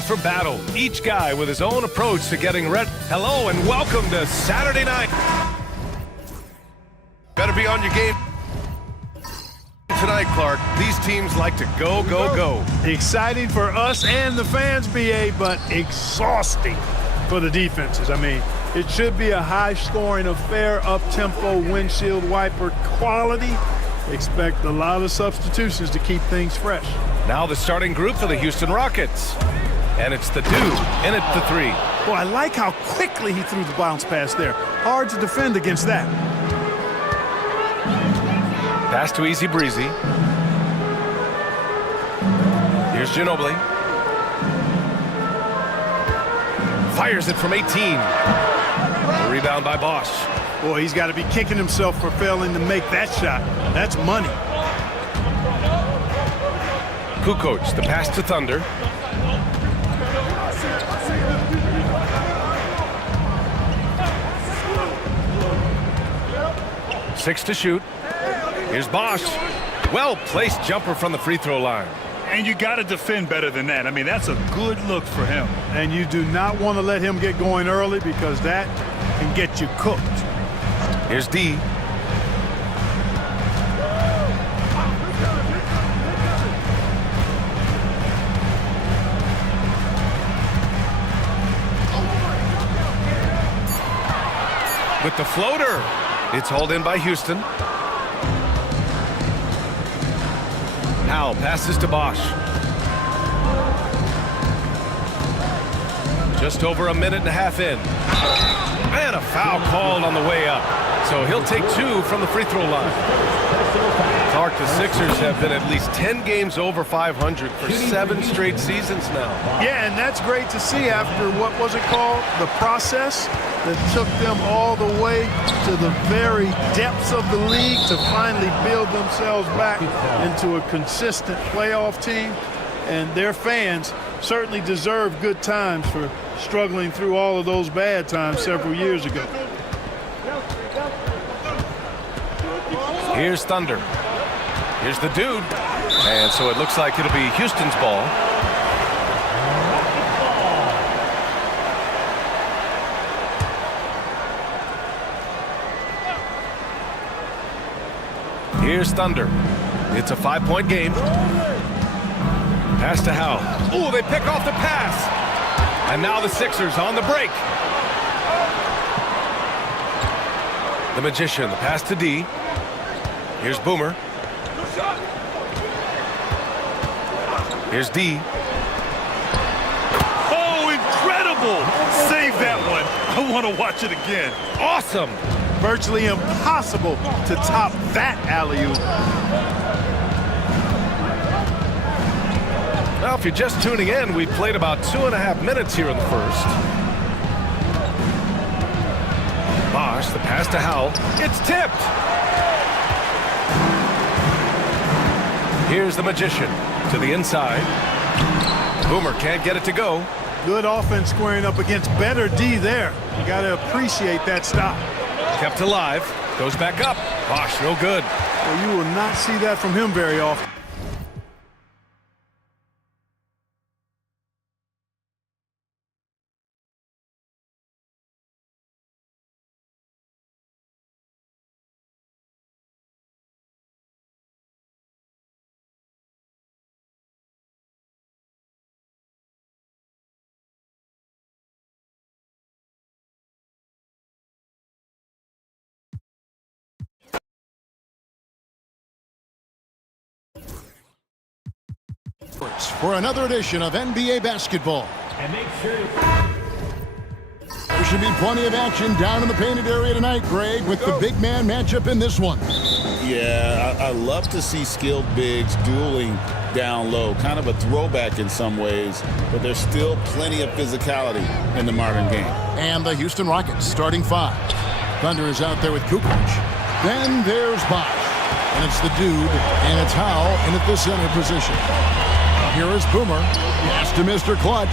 For battle, each guy with his own approach to getting ready. Hello and welcome to Saturday night. Better be on your game tonight, Clark. These teams like to go, go, go. Exciting for us and the fans, BA, but exhausting for the defenses. I mean, it should be a high-scoring affair, up-tempo, windshield wiper quality. Expect a lot of substitutions to keep things fresh. Now the starting group for the Houston Rockets. And it's the dude in at the three. Boy, I like how quickly he threw the bounce pass there. Hard to defend against that. Pass to Easy Breezy. Here's Ginobili. Fires it from 18. The rebound by Bosch. Boy, he's got to be kicking himself for failing to make that shot. That's money. Kukoc, the pass to Thunder. Six to shoot. Here's Bosch. Well-placed jumper from the free throw line. And you got to defend better than that. I mean, that's a good look for him. And you do not want to let him get going early because that can get you cooked. Here's D. With the floater. It's hauled in by Houston. Powell passes to Bosch. Just over a minute and a half in. And a foul called on the way up. So he'll take two from the free throw line. Clark, the Sixers have been at least 10 games over 500 for 7 straight seasons now. Yeah, and that's great to see after, what was it called? The process that took them all the way to the very depths of the league to finally build themselves back into a consistent playoff team. And their fans certainly deserve good times for struggling through all of those bad times several years ago. Here's Thunder. Here's the dude. And so it looks like it'll be Houston's ball. Here's Thunder. It's a 5-point game. Pass to Howell. Oh, they pick off the pass. And now the Sixers on the break. The Magician, the pass to D. Here's Boomer. Here's D. Oh, incredible! Save that one. I want to watch it again. Awesome. Virtually impossible to top that alley-oop. Now, if you're just tuning in, we've played about 2.5 minutes here in the first. Bosch, the pass to Howell. It's tipped. Here's the Magician to the inside. Boomer can't get it to go. Good offense squaring up against better D there. You got to appreciate that stop. Kept alive. Goes back up. Bosch, no good. Well, you will not see that from him very often. For another edition of NBA basketball. And make sure there should be plenty of action down in the painted area tonight, Greg, with the big man matchup in this one. Yeah, I love to see skilled bigs dueling down low. Kind of a throwback in some ways, but there's still plenty of physicality in the modern game. And the Houston Rockets starting 5. Thunder is out there with Kukoc. Then there's Bosch. And it's the dude, and it's Howell in at the center position. Here is Boomer. Yes to Mr. Clutch.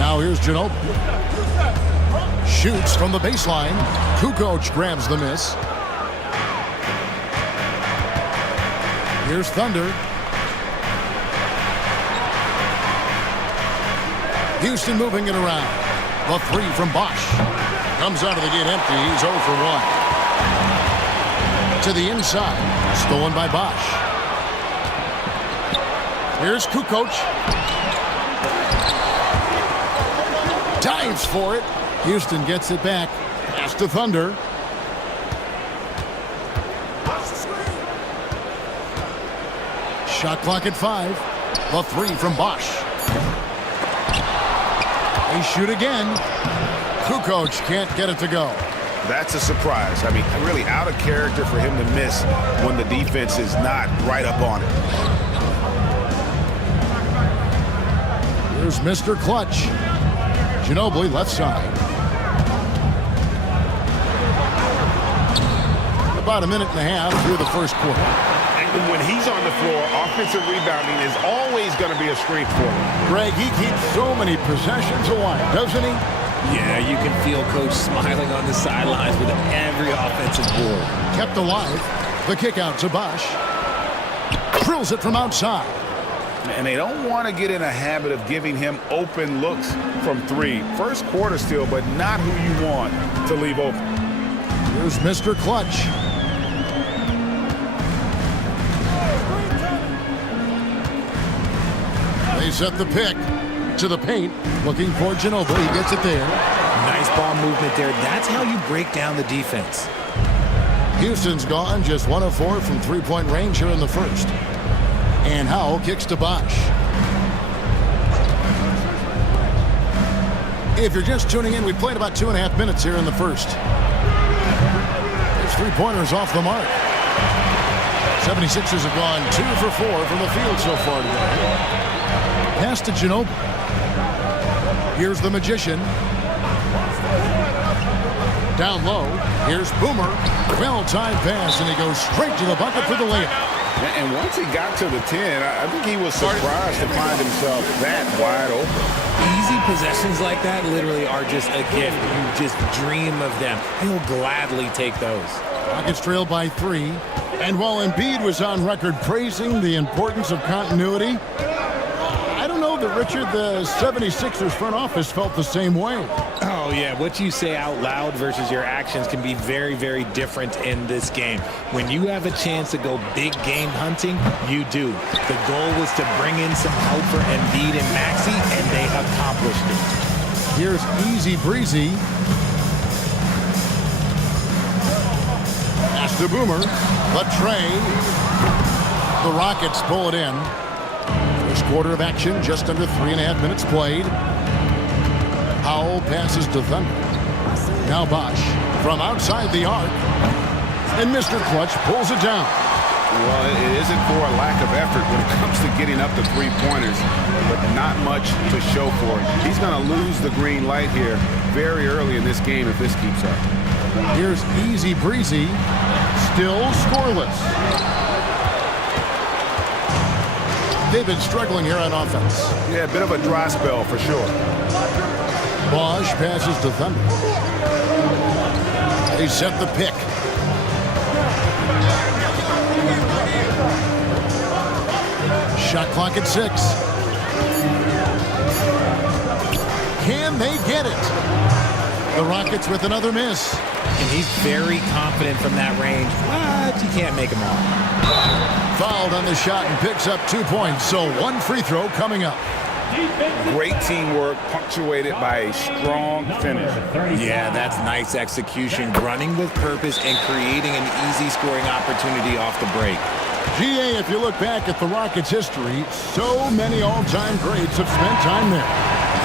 Now here's Ginobili. Shoots from the baseline. Kukoc grabs the miss. Here's Thunder. Houston moving it around. The three from Bosch. Comes out of the gate empty. He's 0 for 1. To the inside. Stolen by Bosch. Here's Kukoc. Dives for it. Houston gets it back. Pass to Thunder. Shot clock at 5. The three from Bosch. They shoot again. Kukoc can't get it to go. That's a surprise. I mean, really out of character for him to miss when the defense is not right up on it. Here's Mr. Clutch. Ginobili left side. About a minute and a half through the first quarter. And when he's on the floor, offensive rebounding is always going to be a strength for him. Greg, he keeps so many possessions alive, doesn't he? Yeah, you can feel Coach smiling on the sidelines with every offensive board. Kept alive. The kick out to Bosch. Drills it from outside. And they don't want to get in a habit of giving him open looks from three. First quarter still, but not who you want to leave open. Here's Mr. Clutch. They set the pick to the paint, looking for Ginobili. He gets it there. Nice ball movement there. That's how you break down the defense. Houston's gone just 1 of 4 from three-point range here in the first. And Howell kicks to Bosch. If you're just tuning in, we played about 2.5 minutes here in the first. His three-pointers off the mark. 76ers have gone 2 for 4 from the field so far today. Pass to Ginobili. Here's the Magician. Down low. Here's Boomer. Well-timed pass, and he goes straight to the bucket for the layup. And once he got to the 10, I think he was surprised to find himself that wide open. Easy possessions like that literally are just a gift. You just dream of them. He'll gladly take those. Rockets trailed by 3. And while Embiid was on record praising the importance of continuity, I don't know that, Richard, the 76ers front office felt the same way. Oh, yeah. What you say out loud versus your actions can be very, very different in this game. When you have a chance to go big game hunting, you do. The goal was to bring in some help for Embiid and Maxey, and they accomplished it. Here's Easy Breezy. Pass to Boomer. But Trey. The Rockets pull it in. First quarter of action, just under 3.5 minutes played. Howell passes to Thunder. Now Bosch from outside the arc. And Mr. Clutch pulls it down. Well, it isn't for a lack of effort when it comes to getting up to three-pointers, but not much to show for it. He's going to lose the green light here very early in this game if this keeps up. Here's Easy Breezy. Still scoreless. They've been struggling here on offense. Yeah, a bit of a dry spell for sure. Bosch passes to Thunder. They set the pick. Shot clock at 6. Can they get it? The Rockets with another miss. And he's very confident from that range, but you can't make him all. Fouled on the shot and picks up 2 points, so one free throw coming up. Great teamwork punctuated by a strong finish. Yeah, that's nice execution, running with purpose and creating an easy scoring opportunity off the break. GA, if you look back at the Rockets' history, so many all-time greats have spent time there.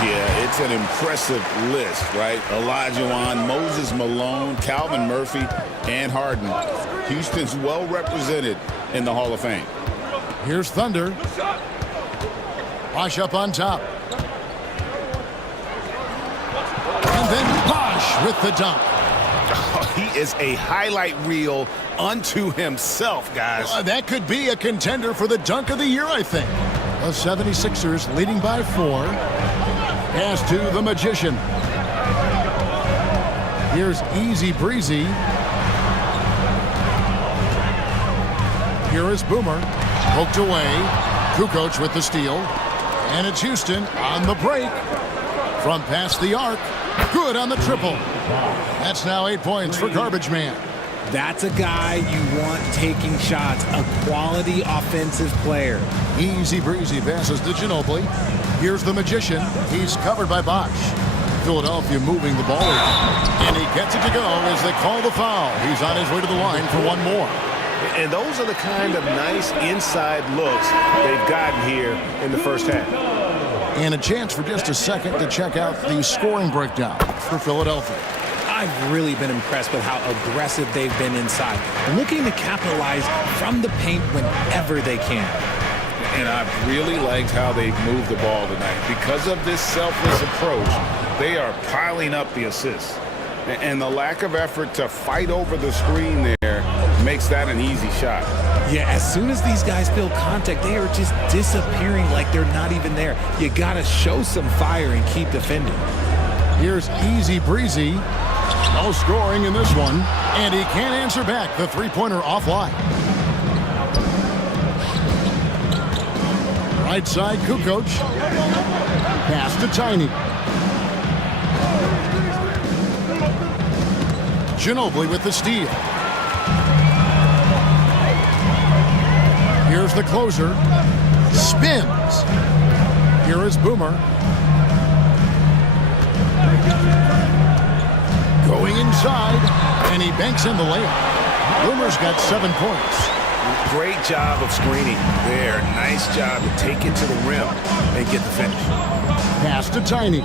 Yeah, it's an impressive list, right? Olajuwon, Moses Malone, Calvin Murphy, and Harden. Houston's well represented in the Hall of Fame. Here's Thunder. Bosch up on top. And then Bosch with the dunk. Oh, he is a highlight reel unto himself, guys. That could be a contender for the dunk of the year, I think. The 76ers leading by 4. Pass to the Magician. Here's Easy Breezy. Here is Boomer. Poked away. Kukoc with the steal. And it's Houston on the break. From past the arc. Good on the triple. That's now 8 points for Garbage Man. That's a guy you want taking shots, a quality offensive player. Easy breezy passes to Ginobili. Here's the Magician. He's covered by Bosch. Philadelphia moving the ball around. And he gets it to go as they call the foul. He's on his way to the line for one more. And those are the kind of nice inside looks they've gotten here in the first half. And a chance for just a second to check out the scoring breakdown for Philadelphia. I've really been impressed with how aggressive they've been inside, looking to capitalize from the paint whenever they can. And I've really liked how they've moved the ball tonight. Because of this selfless approach, they are piling up the assists. And the lack of effort to fight over the screen there makes that an easy shot. Yeah, as soon as these guys feel contact, they are just disappearing like they're not even there. You got to show some fire and keep defending. Here's Easy Breezy. No scoring in this one. And he can't answer back. The three-pointer offline. Right side, Kukoc. Pass to Tiny. Ginobili with the steal. Here's the closer. Spins. Here is Boomer. Going inside, and he banks in the layup. Boomer's got 7 points. Great job of screening there. Nice job to take it to the rim and get the finish. Pass to Tiny.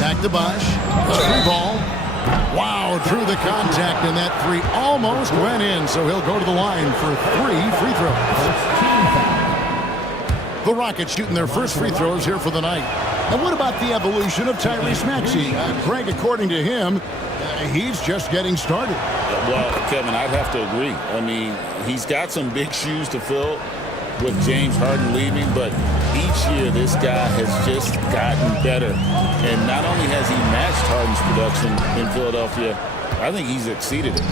Back to Bosch. The three ball. Wow, through the contact, and that three almost went in, so he'll go to the line for 3 free throws. The Rockets shooting their first free throws here for the night. And what about the evolution of Tyrese Maxey? Greg, according to him, he's just getting started. Well, Kevin, I'd have to agree. I mean, he's got some big shoes to fill with James Harden leaving, but each year this guy has just gotten better. And not only has he matched Harden's production in Philadelphia, I think he's exceeded it.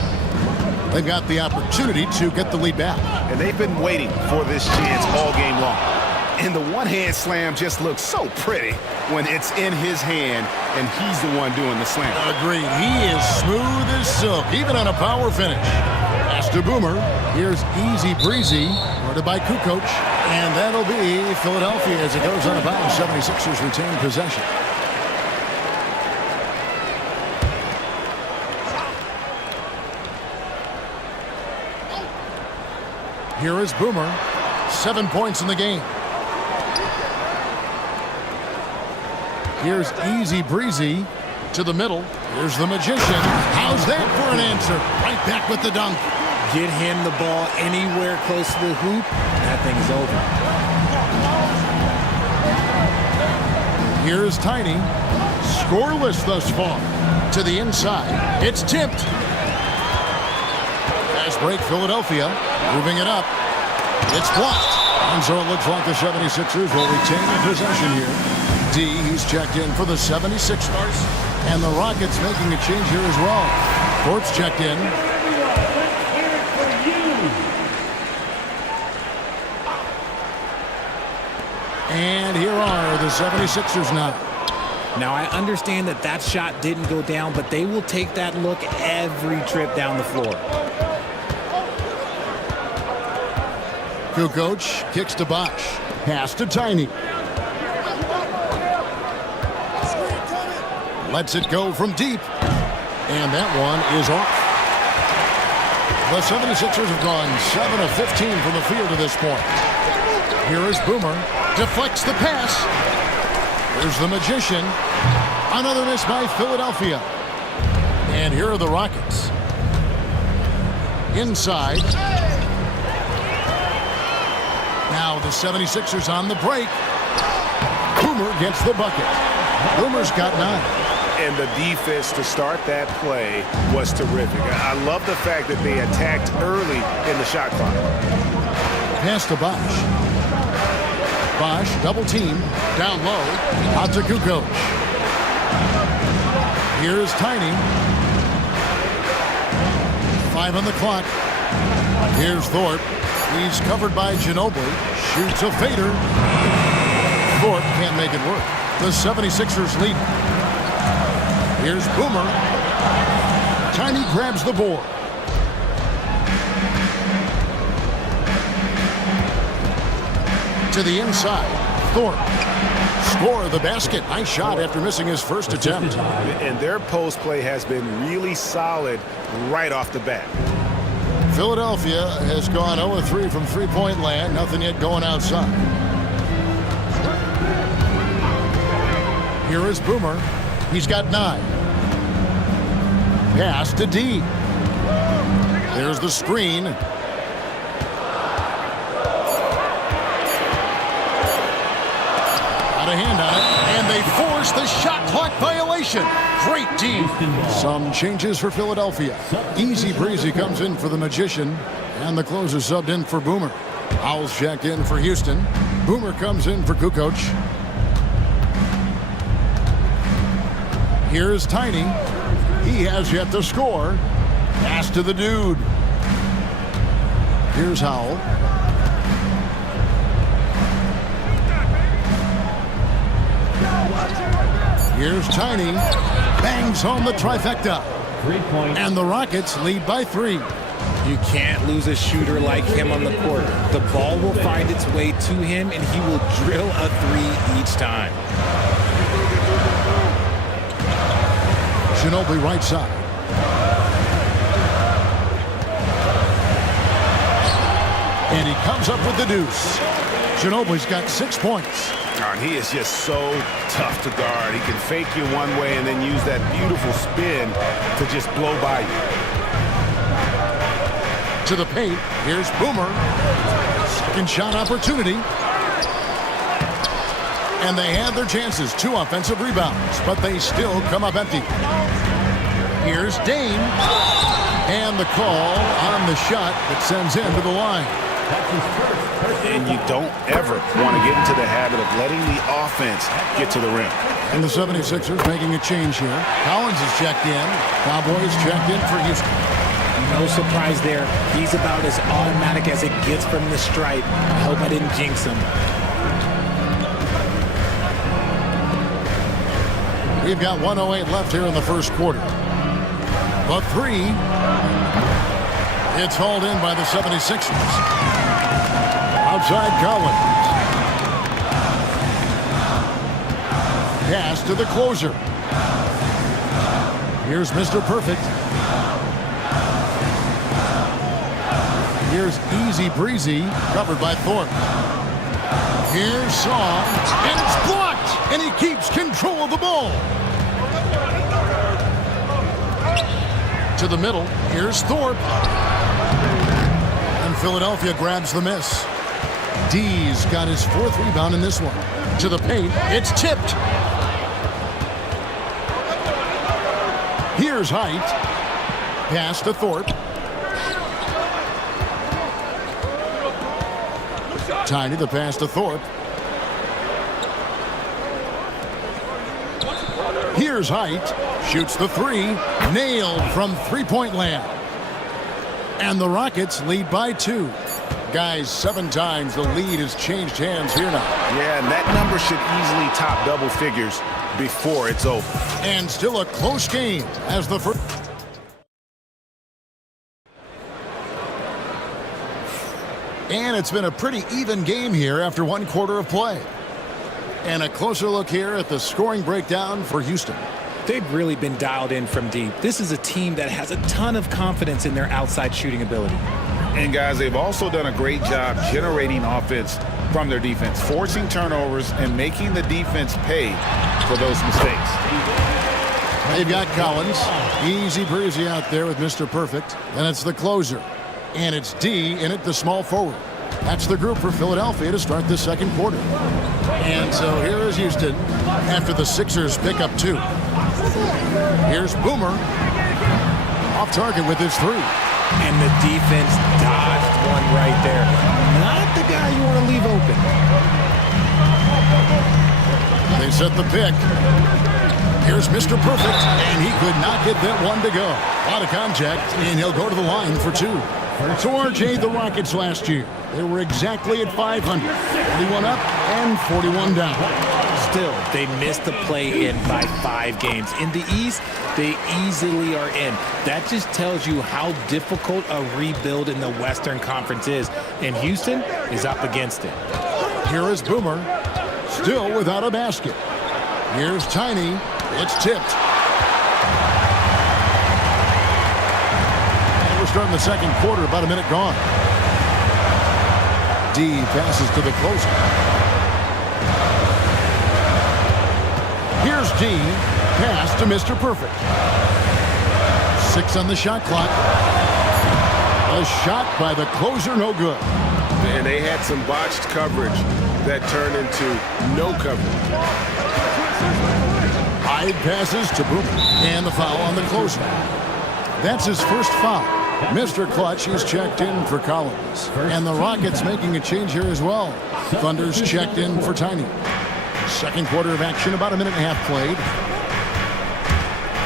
They've got the opportunity to get the lead back. And they've been waiting for this chance all game long. And the one-hand slam just looks so pretty when it's in his hand and he's the one doing the slam. Agreed. He is smooth as silk, even on a power finish. Pass to Boomer. Here's Easy Breezy, guarded by Kukoc. And that'll be Philadelphia as it goes on a bounce. 76ers retain possession. Here is Boomer. 7 points in the game. Here's Easy Breezy to the middle. Here's the Magician. How's that for an answer? Right back with the dunk. Get him the ball anywhere close to the hoop, that thing is over. Here's Tiny. Scoreless thus far. To the inside. It's tipped. Fast break, Philadelphia. Moving it up. It's blocked. And so it looks like the 76ers will retain possession here. D, he's checked in for the 76ers. And the Rockets making a change here as well. Thorpe's checked in. And here are the 76ers now. Now, I understand that that shot didn't go down, but they will take that look every trip down the floor. Kukoc kicks to Bosch. Pass to Tiny. Lets it go from deep. And that one is off. The 76ers have gone 7 of 15 from the field to this point. Here is Boomer. Deflects the pass. Here's the Magician. Another miss by Philadelphia. And here are the Rockets. Inside. Now the 76ers on the break. Boomer gets the bucket. Boomer's got 9. And the defense to start that play was terrific. I love the fact that they attacked early in the shot clock. Pass to Bosch. Bosch, double team, down low, out to Kukoc. Here's Tiny. 5 on the clock. Here's Thorpe. He's covered by Ginobili. Shoots a fader. Thorpe can't make it work. The 76ers lead. Here's Boomer. Tiny grabs the board. To the inside. Thorpe. Score the basket. Nice shot after missing his first attempt. And their post play has been really solid right off the bat. Philadelphia has gone 0-3 from three-point land. Nothing yet going outside. Here is Boomer. He's got 9. Pass to D. There's the screen. A hand on it, and they force the shot clock violation. Great D. Some changes for Philadelphia. Easy Breezy comes in for the Magician, and the closer subbed in for Boomer. Howell's checked in for Houston. Boomer comes in for Kukoc. Here's Tiny. He has yet to score. Pass to the dude. Here's Howell. Here's Tiny. Bangs home the trifecta. 3 points. And the Rockets lead by 3. You can't lose a shooter like him on the court. The ball will find its way to him, and he will drill a 3 each time. Ginobili right side. And he comes up with the deuce. Ginobili's got 6 points. And he is just so tough to guard. He can fake you one way and then use that beautiful spin to just blow by you. To the paint. Here's Boomer. Second shot opportunity. And they had their chances. 2 offensive rebounds, but they still come up empty. Here's Dame. And the call on the shot that sends him to the line. And you don't ever want to get into the habit of letting the offense get to the rim. And the 76ers making a change here. Collins is checked in. Cowboys checked in for Houston. No surprise there. He's about as automatic as it gets from the stripe. I hope I didn't jinx him. We've got 1:08 left here in the first quarter. The 3. It's hauled in by the 76ers. Outside Collins. Pass to the closer. Here's Mr. Perfect. Here's Easy Breezy, covered by Thorpe. Here's Song, and it's blocked, and he keeps control of the ball. To the middle, here's Thorpe. And Philadelphia grabs the miss. D's got his 4th rebound in this one. To the paint, it's tipped. Here's Height. Pass to Thorpe. Tiny the pass to Thorpe. Here's Height. Shoots the 3. Nailed from three-point land. And the Rockets lead by 2. Guys, 7 times the lead has changed hands here now. Yeah, and that number should easily top double figures before it's over. And still a close game as the first. And it's been a pretty even game here after 1 quarter of play. And a closer look here at the scoring breakdown for Houston. They've really been dialed in from deep. This is a team that has a ton of confidence in their outside shooting ability. And guys, they've also done a great job generating offense from their defense, forcing turnovers and making the defense pay for those mistakes. They've got Collins. Easy breezy out there with Mr. Perfect. And it's the closer. And it's D in it, the small forward. That's the group for Philadelphia to start the second quarter. And so here is Houston after the Sixers pick up 2. Here's Boomer. Off target with his 3. And the defense dodged one right there. Not the guy you want to leave open. They set the pick. Here's Mr. Perfect, and he could not get that one to go. A lot of contact, and he'll go to the line for 2. So RJ, the Rockets last year, they were exactly at 500. 41 up and 41 down. Still, they missed the play-in by 5 games. In the East, they easily are in. That just tells you how difficult a rebuild in the Western Conference is, and Houston is up against it. Here is Boomer, still without a basket. Here's Tiny. It's tipped. And we're starting the second quarter, about a minute gone. D passes to the closer. Here's D. Pass to Mr. Perfect. 6 on the shot clock. A shot by the closer, no good. And they had some botched coverage that turned into no coverage. Hyde passes to Boomer. And the foul on the closer. That's his first foul. Mr. Clutch is checked in for Collins. And the Rockets making a change here as well. Thunder's checked in for Tiny. Second quarter of action, about a minute and a half played.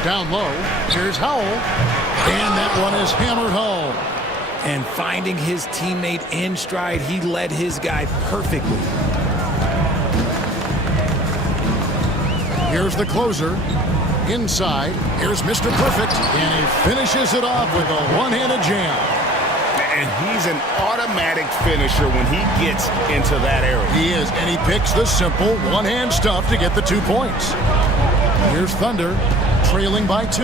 Down low, here's Howell. And that one is hammered home. And finding his teammate in stride, he led his guy perfectly. Here's the closer. Inside, here's Mr. Perfect. And he finishes it off with a one-handed jam. And he's an automatic finisher when he gets into that area. He is, and he picks the simple one-hand stuff to get the 2 points. Here's Thunder, trailing by 2.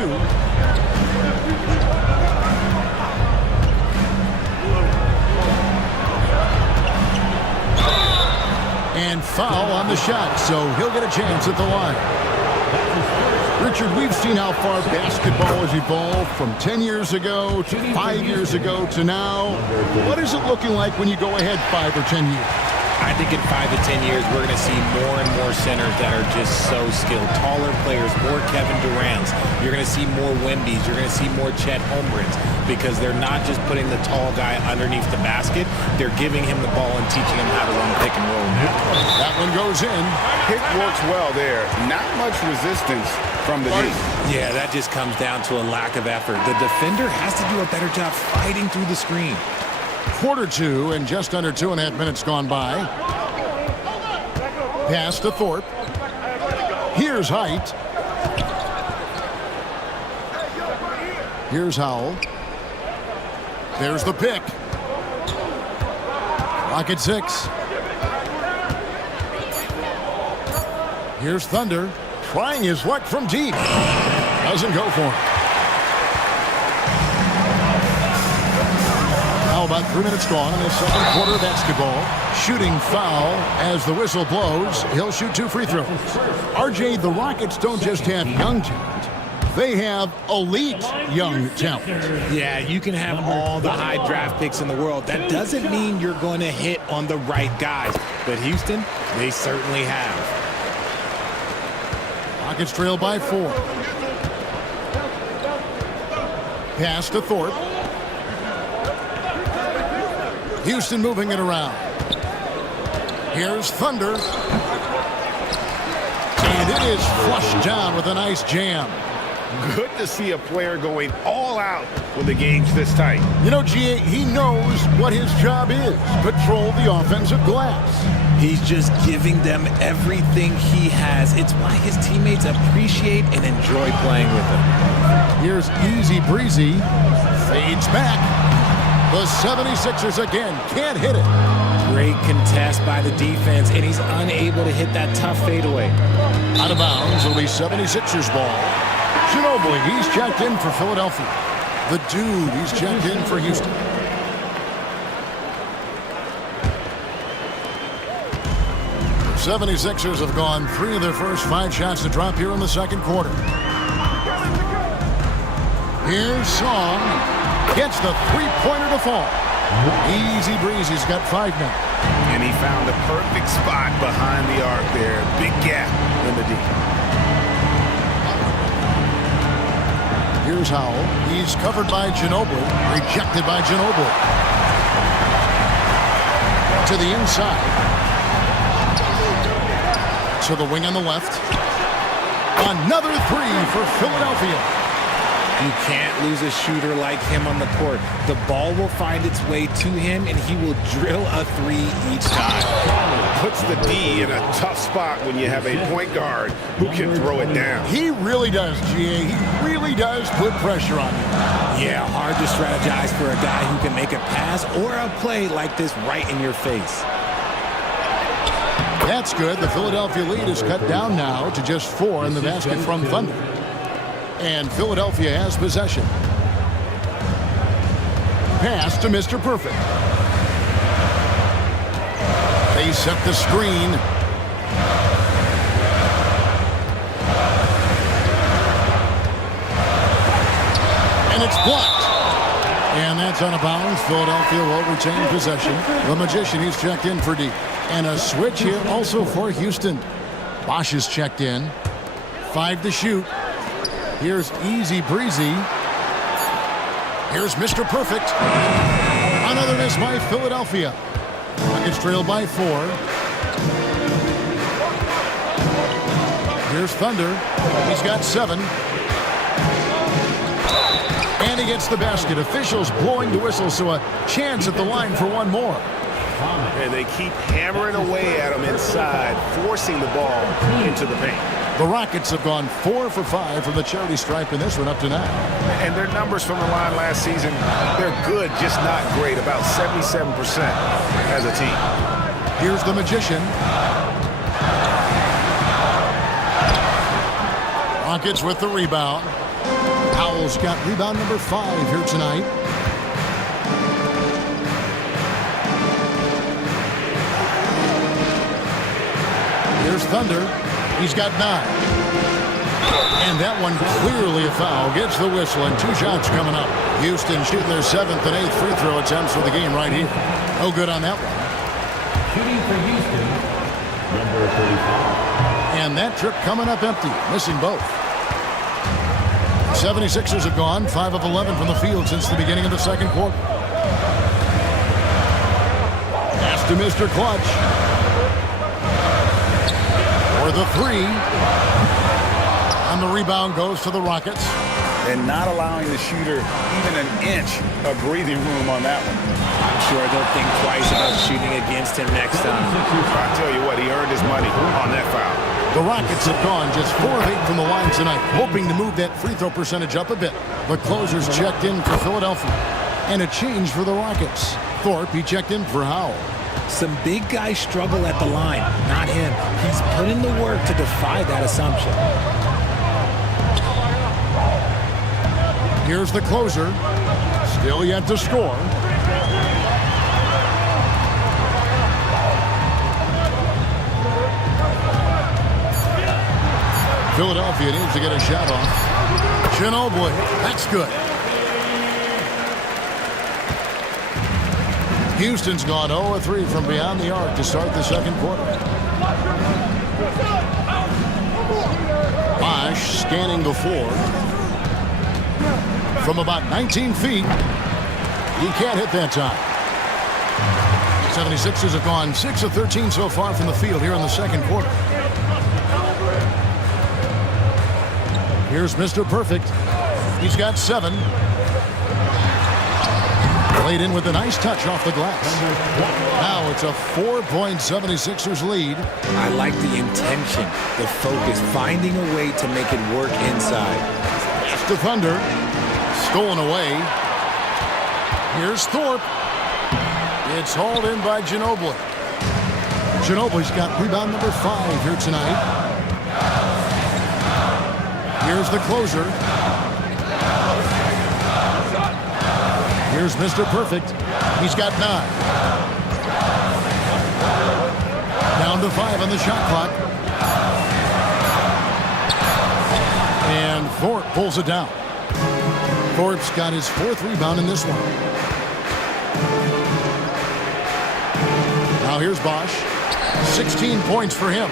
And foul on the shot, so he'll get a chance at the line. Richard, we've seen how far basketball has evolved from 10 years ago to 5 years ago to now. What is it looking like when you go ahead 5 or 10 years? I think in 5 to 10 years, we're going to see more and more centers that are just so skilled. Taller players, more Kevin Durant's. You're going to see more Wemby's. You're going to see more Chet Holmgrens because they're not just putting the tall guy underneath the basket. They're giving him the ball and teaching him how to run pick and roll. That one goes in. Pick works well there. Not much resistance from the D. Yeah, that just comes down to a lack of effort. The defender has to do a better job fighting through the screen. Quarter 2 and just under 2.5 minutes gone by. Pass to Thorpe. Here's Height. Here's Howell. There's the pick. Clock at 6. Here's Thunder. Trying his luck from deep. Doesn't go for him. Now about 3 minutes gone in the second quarter of basketball. Shooting foul as the whistle blows. He'll shoot 2 free throws. RJ, the Rockets don't just have young talent. They have elite young talent. Yeah, you can have all the high draft picks in the world. That doesn't mean you're going to hit on the right guys. But Houston, they certainly have. Rockets trail by 4. Pass to Thorpe. Houston moving it around. Here's Thunder. And it is flushed down with a nice jam. Good to see a player going all out when the game's this tight. You know, G.A., he knows what his job is. Patrol the offensive glass. He's just giving them everything he has. It's why his teammates appreciate and enjoy playing with him. Here's Easy Breezy. Fades back. The 76ers again can't hit it. Great contest by the defense, and he's unable to hit that tough fadeaway. Out of bounds, it'll be 76ers ball. Ginobili, he's checked in for Philadelphia. The Dude, he's checked in for Houston. The 76ers have gone 3 of their first 5 shots to drop here in the second quarter. Here's Song. Gets the three-pointer to fall. Easy Breezy's got 5 now. And he found a perfect spot behind the arc there. Big gap in the D. Here's Howell. He's covered by Ginobili. Rejected by Ginobili. To the inside. To the wing on the left. Another 3 for Philadelphia. You can't lose a shooter like him on the court. The ball will find its way to him, and he will drill a 3 each time. Puts puts the D in a tough spot when you have a point guard who can throw it down. He really does, GA. He really does put pressure on you. Yeah, hard to strategize for a guy who can make a pass or a play like this right in your face. That's good. The Philadelphia lead is cut down now to just 4 in the basket from Thunder. And Philadelphia has possession. Pass to Mr. Perfect. They set the screen. And it's blocked. And that's out of bounds. Philadelphia will retain possession. The Magician, he's checked in for D. And a switch here also for Houston. Bosch is checked in. 5 to shoot. Here's Easy Breezy. Here's Mr. Perfect. Another miss by Philadelphia. Rockets trailed by 4. Here's Thunder. He's got 7. And he gets the basket. Officials blowing the whistle, so a chance at the line for one more. And they keep hammering away at him inside, forcing the ball into the paint. The Rockets have gone 4 for 5 from the charity stripe in this one up to now. And their numbers from the line last season, they're good, just not great. About 77% as a team. Here's the Magician. Rockets with the rebound. Powell's got rebound number 5 here tonight. Here's Thunder. He's got 9. And that one clearly a foul. Gets the whistle and 2 shots coming up. Houston shooting their 7th and 8th free throw attempts for the game right here. No good on that one. Shooting for Houston, number 35. And that trip coming up empty. Missing both. 76ers have gone 5 of 11 from the field since the beginning of the second quarter. Pass to Mr. Clutch. For the 3. And the rebound goes to the Rockets. And not allowing the shooter even an inch of breathing room on that one. I'm sure they'll think twice about shooting against him next time. I tell you what, he earned his money on that foul. The Rockets have gone just 4 of 8 from the line tonight, hoping to move that free throw percentage up a bit. The closer's checked in for Philadelphia. And a change for the Rockets. Thorpe, he checked in for Howell. Some big guys struggle at the line, not him. He's put in the work to defy that assumption. Here's the closer. Still yet to score. Philadelphia needs to get a shot off. Ginobili, that's good. Houston's gone 0-3 from beyond the arc to start the second quarter. Bosch scanning the floor. From about 19 feet. He can't hit that time. 76ers have gone 6 of 13 so far from the field here in the second quarter. Here's Mr. Perfect. He's got 7. Played in with a nice touch off the glass. Now it's a 4-point 76ers lead. I like the intention, the focus, finding a way to make it work inside. Pass to Thunder. Stolen away. Here's Thorpe. It's hauled in by Ginobili. Ginobili's got rebound number 5 here tonight. Here's the closer. Here's Mr. Perfect. He's got 9. Down to 5 on the shot clock. And Thorpe pulls it down. Thorpe's got his 4th rebound in this one. Now here's Bosch. 16 points for him.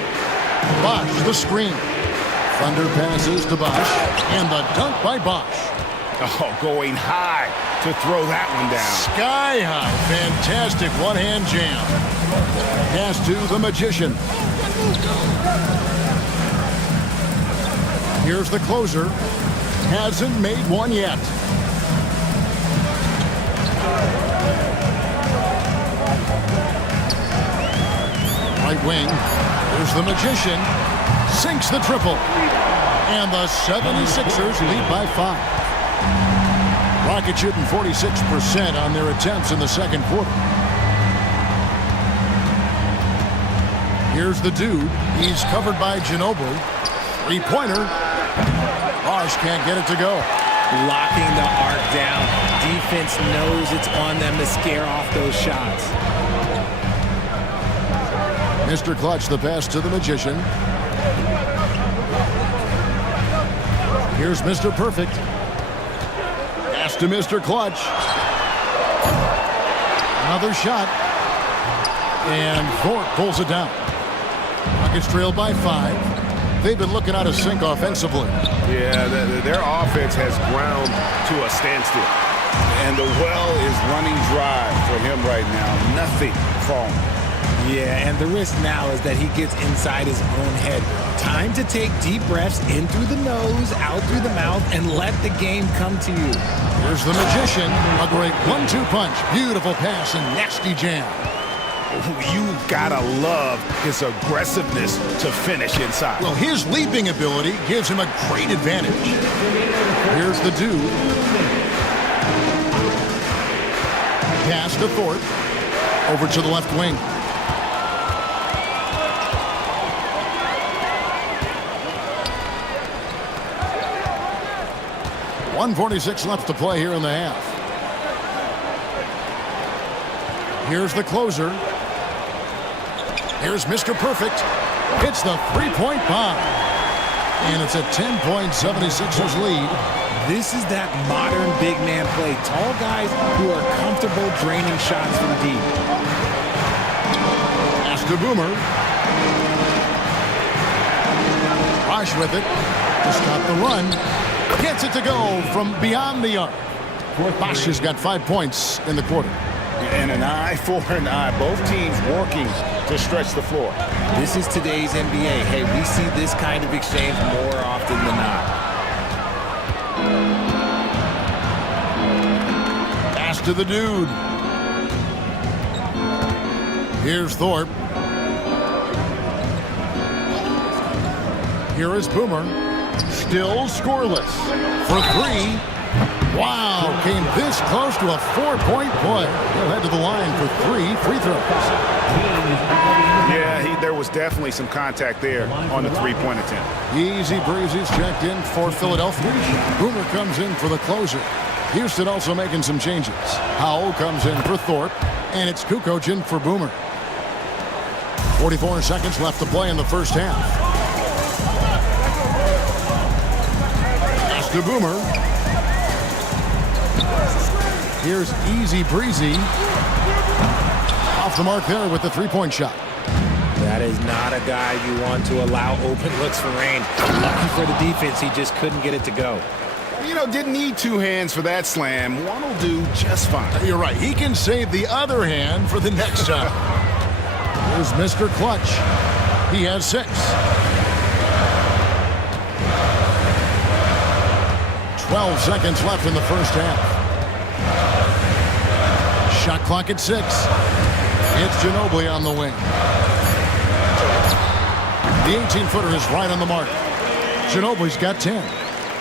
Bosch, the screen. Thunder passes to Bosch. And the dunk by Bosch. Oh, going high to throw that one down. Sky high. Fantastic one-hand jam. Pass to the Magician. Here's the closer. Hasn't made one yet. Right wing. Here's the Magician. Sinks the triple. And the 76ers lead by 5. Rockets shooting 46% on their attempts in the second quarter. Here's the dude. He's covered by Ginobili. Three-pointer. Bosh can't get it to go. Locking the arc down. Defense knows it's on them to scare off those shots. Mr. Clutch, the pass to the Magician. Here's Mr. Perfect. Pass to Mr. Clutch. Another shot. And Thorpe pulls it down. Rockets trail by 5. They've been looking out of sync offensively. Yeah, their offense has ground to a standstill. And the well is running dry for him right now. Nothing falling. Yeah, and the risk now is that he gets inside his own head. Time to take deep breaths in through the nose, out through the mouth, and let the game come to you. Here's the Magician. A great 1-2 punch. Beautiful pass and nasty jam. You gotta love his aggressiveness to finish inside. Well, his leaping ability gives him a great advantage. Here's the dude. Pass to Thorpe. Over to the left wing. .146 left to play here in the half. Here's the closer. Here's Mr. Perfect. It's the three-point bomb. And it's a 10-point 76ers lead. This is that modern big man play. Tall guys who are comfortable draining shots from deep. Pass to Boomer. Bosh with it to stop the run. Gets it to go from beyond the arc. Bosh has got 5 points in the quarter. And an eye for an eye. Both teams working to stretch the floor. This is today's NBA. Hey, we see this kind of exchange more often than not. Pass to the dude. Here's Thorpe. Here is Boomer. Still scoreless. For 3. Wow, came this close to a 4-point play. He'll head to the line for 3 free throws. Yeah, there was definitely some contact there on the three-point attempt. Easy breezes checked in for Philadelphia. Boomer comes in for the closer. Houston also making some changes. Howell comes in for Thorpe, and it's Kukoc in for Boomer. 44 seconds left to play in the first half. Pass to Boomer. Here's Easy Breezy. Off the mark there with the three-point shot. That is not a guy you want to allow open looks for range. Lucky for the defense, he just couldn't get it to go. You know, didn't need 2 hands for that slam. One will do just fine. You're right. He can save the other hand for the next time. Here's Mr. Clutch. He has 6. 12 seconds left in the first half. Shot clock at 6. It's Ginobili on the wing. The 18-footer is right on the mark. Ginobili's got 10.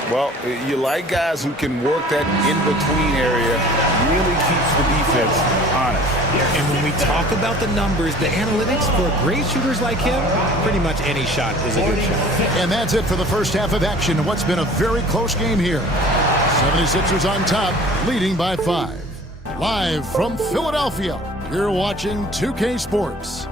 Well, you like guys who can work that in-between area. Really keeps the defense honest. And when we talk about the numbers, the analytics for great shooters like him, pretty much any shot is a good shot. And that's it for the first half of action. What's been a very close game here. 76ers on top, leading by 5. Live from Philadelphia, you're watching 2K Sports.